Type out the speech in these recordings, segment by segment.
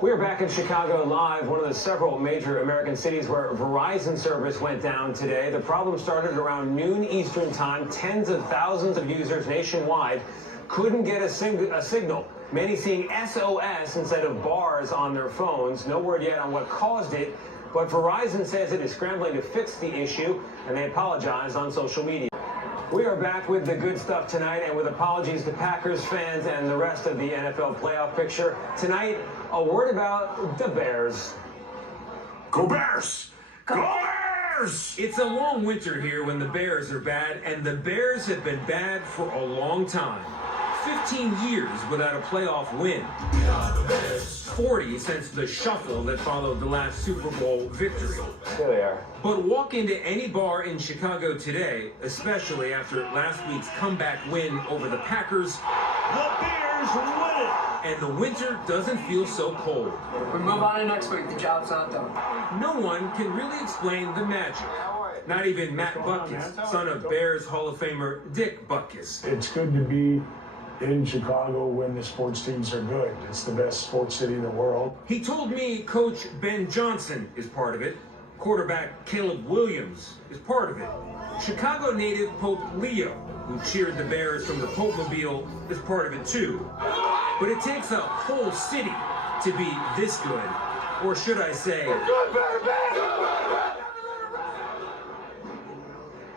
We're back in Chicago live, one of the several major American cities where Verizon service went down today. The problem started around noon Eastern time. Tens of thousands of users nationwide couldn't get a signal. Many seeing SOS instead of bars on their phones. No word yet on what caused it, but Verizon says it is scrambling to fix the issue, and they apologized on social media. We are back with the good stuff tonight, and with apologies to Packers fans and the rest of the NFL playoff picture. Tonight, a word about the Bears. Go Bears! Go Bears! It's a long winter here when the Bears are bad, and the Bears have been bad for a long time. 15 years without a playoff win. 40 since the shuffle that followed the last Super Bowl victory. There they are. But walk into any bar in Chicago today, especially after last week's comeback win over the Packers. The Bears win it! And the winter doesn't feel so cold. We move on to next week. The job's not done. No one can really explain the magic. Not even Matt Butkus, son of Bears Hall of Famer Dick Butkus. It's good to be in Chicago when the sports teams are good. It's the best sports city in the world. He told me Coach Ben Johnson is part of it. Quarterback Caleb Williams is part of it. Chicago native Pope Leo, who cheered the Bears from the Pope-mobile, is part of it too. But it takes a whole city to be this good. Or should I say...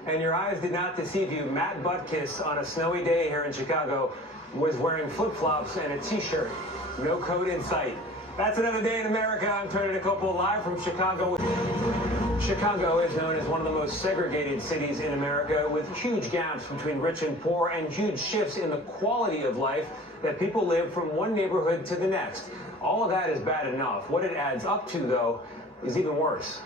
And your eyes did not deceive you. Matt Butkus, on a snowy day here in Chicago, was wearing flip-flops and a t-shirt. No coat in sight. That's another day in America. I'm Tony DeCopo, live from Chicago. Chicago is known as one of the most segregated cities in America, with huge gaps between rich and poor and huge shifts in the quality of life that people live from one neighborhood to the next. All of that is bad enough. What it adds up to, though, is even worse.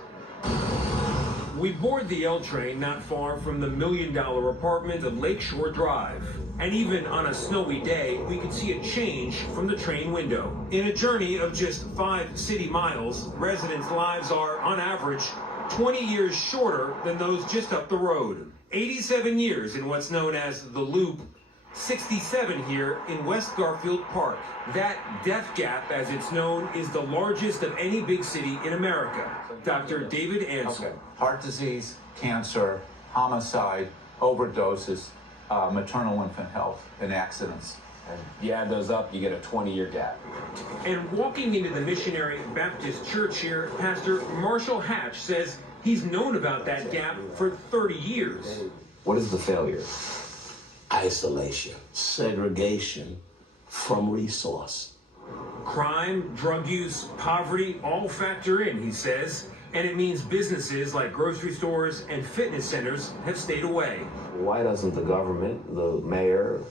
We board the L train not far from the $1 million apartment of Lakeshore Drive. And even on a snowy day, we could see a change from the train window. In a journey of just 5 city miles, residents' lives are, on average, 20 years shorter than those just up the road. 87 years in what's known as the Loop, 67 here in West Garfield Park. That death gap, as it's known, is the largest of any big city in America. Dr. David Ansel. Okay. Heart disease, cancer, homicide, overdoses, maternal infant health, and accidents. And you add those up, you get a 20-year gap. And walking into the Missionary Baptist Church here, Pastor Marshall Hatch says he's known about that gap for 30 years. What is the failure? Isolation, segregation from resource. Crime, drug use, poverty all factor in, he says. And it means businesses like grocery stores and fitness centers have stayed away. Why doesn't the government, the mayor,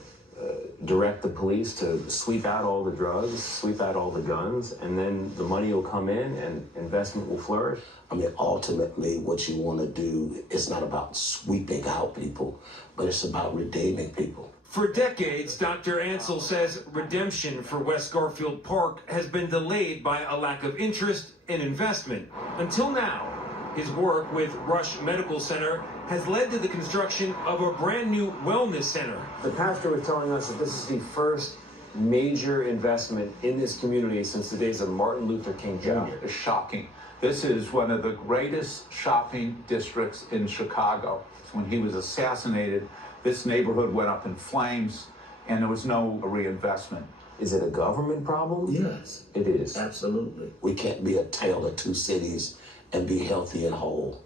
direct the police to sweep out all the drugs, sweep out all the guns, and then the money will come in and investment will flourish? I mean, ultimately, what you want to do is not about sweeping out people, but it's about redeeming people. For decades, Dr. Ansel says redemption for West Garfield Park has been delayed by a lack of interest and investment. Until now, his work with Rush Medical Center has led to the construction of a brand new wellness center. The pastor was telling us that this is the first major investment in this community since the days of Martin Luther King Jr. Yeah, it's shocking. This is one of the greatest shopping districts in Chicago. When he was assassinated, this neighborhood went up in flames, and there was no reinvestment. Is it a government problem? Yes. It is. Absolutely. We can't be a tale of two cities and be healthy and whole.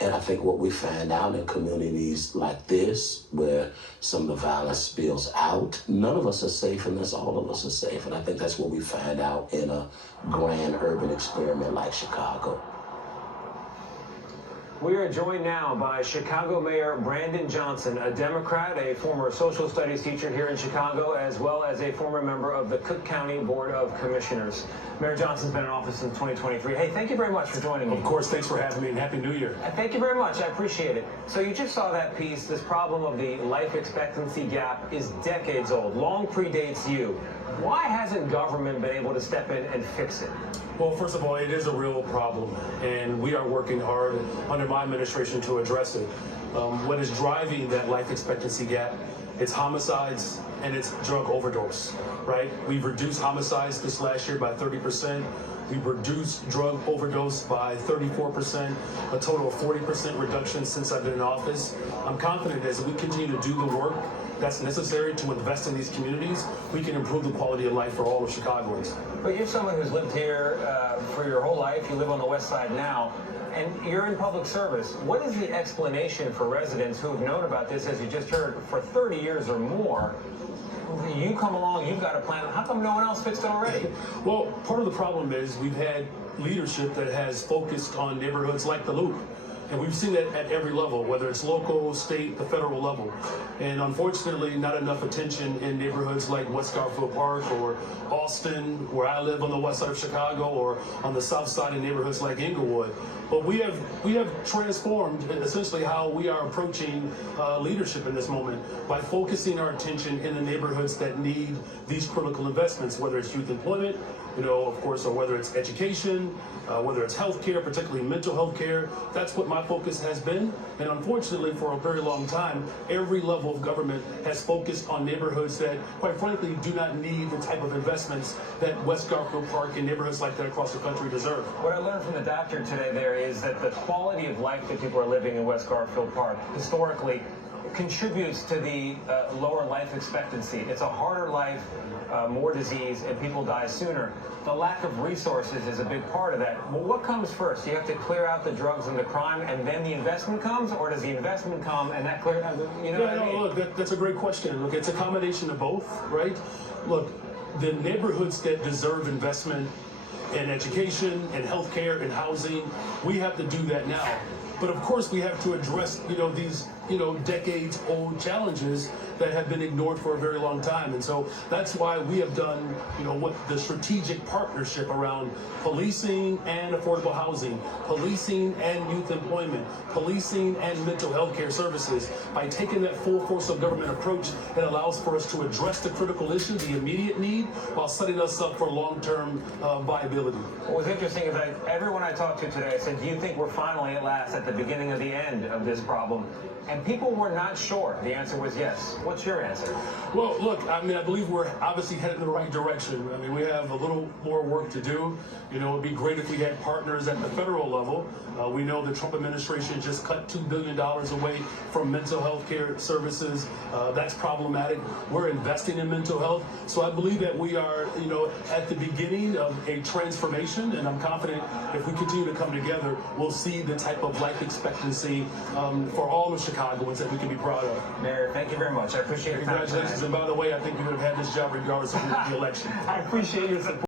And I think what we find out in communities like this, where some of the violence spills out, none of us are safe unless all of us are safe. And I think that's what we find out in a grand urban experiment like Chicago. We are joined now by Chicago Mayor Brandon Johnson, a Democrat, a former social studies teacher here in Chicago, as well as a former member of the Cook County Board of Commissioners. Mayor Johnson's been in office since 2023. Hey, thank you very much for joining me. Of course, thanks for having me, and Happy New Year. Thank you very much. I appreciate it. So you just saw that piece. This problem of the life expectancy gap is decades old, long predates you. Why hasn't government been able to step in and fix it? Well, first of all, it is a real problem, and we are working hard under my administration to address it. What is driving that life expectancy gap It's homicides and it's drug overdose, right? We've reduced homicides this last year by 30%. We've reduced drug overdose by 34%, a total of 40% reduction since I've been in office. I'm confident as we continue to do the work that's necessary to invest in these communities, we can improve the quality of life for all of Chicagoans. But you're someone who's lived here for your whole life. You live on the West Side now, and you're in public service. What is the explanation for residents who have known about this, as you just heard, for 30 years or more? You come along, you've got a plan. How come no one else fixed it already? Well, part of the problem is we've had leadership that has focused on neighborhoods like the Loop. And we've seen that at every level, whether it's local, state, the federal level. And unfortunately, not enough attention in neighborhoods like West Garfield Park or Austin, where I live on the west side of Chicago, or on the south side in neighborhoods like Inglewood. But we have transformed essentially how we are approaching leadership in this moment by focusing our attention in the neighborhoods that need these critical investments, whether it's youth employment, of course, or whether it's education, whether it's healthcare, particularly mental health care. That's what my focus has been. And unfortunately, for a very long time, every level of government has focused on neighborhoods that, quite frankly, do not need the type of investments that West Garfield Park and neighborhoods like that across the country deserve. What I learned from the doctor today there is that the quality of life that people are living in West Garfield Park historically contributes to the lower life expectancy. It's a harder life, more disease, and people die sooner. The lack of resources is a big part of that. Well, what comes first? You have to clear out the drugs and the crime, and then the investment comes, or does the investment come and that clear? Look, that's a great question. Look, it's a combination of both, right? Look, the neighborhoods that deserve investment in education and healthcare and housing, we have to do that now. But of course, we have to address, these, decades-old challenges that have been ignored for a very long time. And so that's why we have done, what the strategic partnership around policing and affordable housing, policing and youth employment, policing and mental health care services. By taking that full force of government approach, it allows for us to address the critical issue, the immediate need, while setting us up for long-term viability. What was interesting is that everyone I talked to today said, do you think we're finally at last at the beginning of the end of this problem? And people were not sure. The answer was yes. What's your answer? Well, look, I believe we're obviously headed in the right direction. We have a little more work to do. It would be great if we had partners at the federal level. We know the Trump administration just cut $2 billion away from mental health care services. That's problematic. We're investing in mental health. So I believe that we are, at the beginning of a transformation, and I'm confident if we continue to come together, we'll see the type of life expectancy for all of Chicagoans that we can be proud of. Mayor, thank you very much. I appreciate your time. Congratulations. And by the way, I think we would have had this job regardless of the election. I appreciate your support.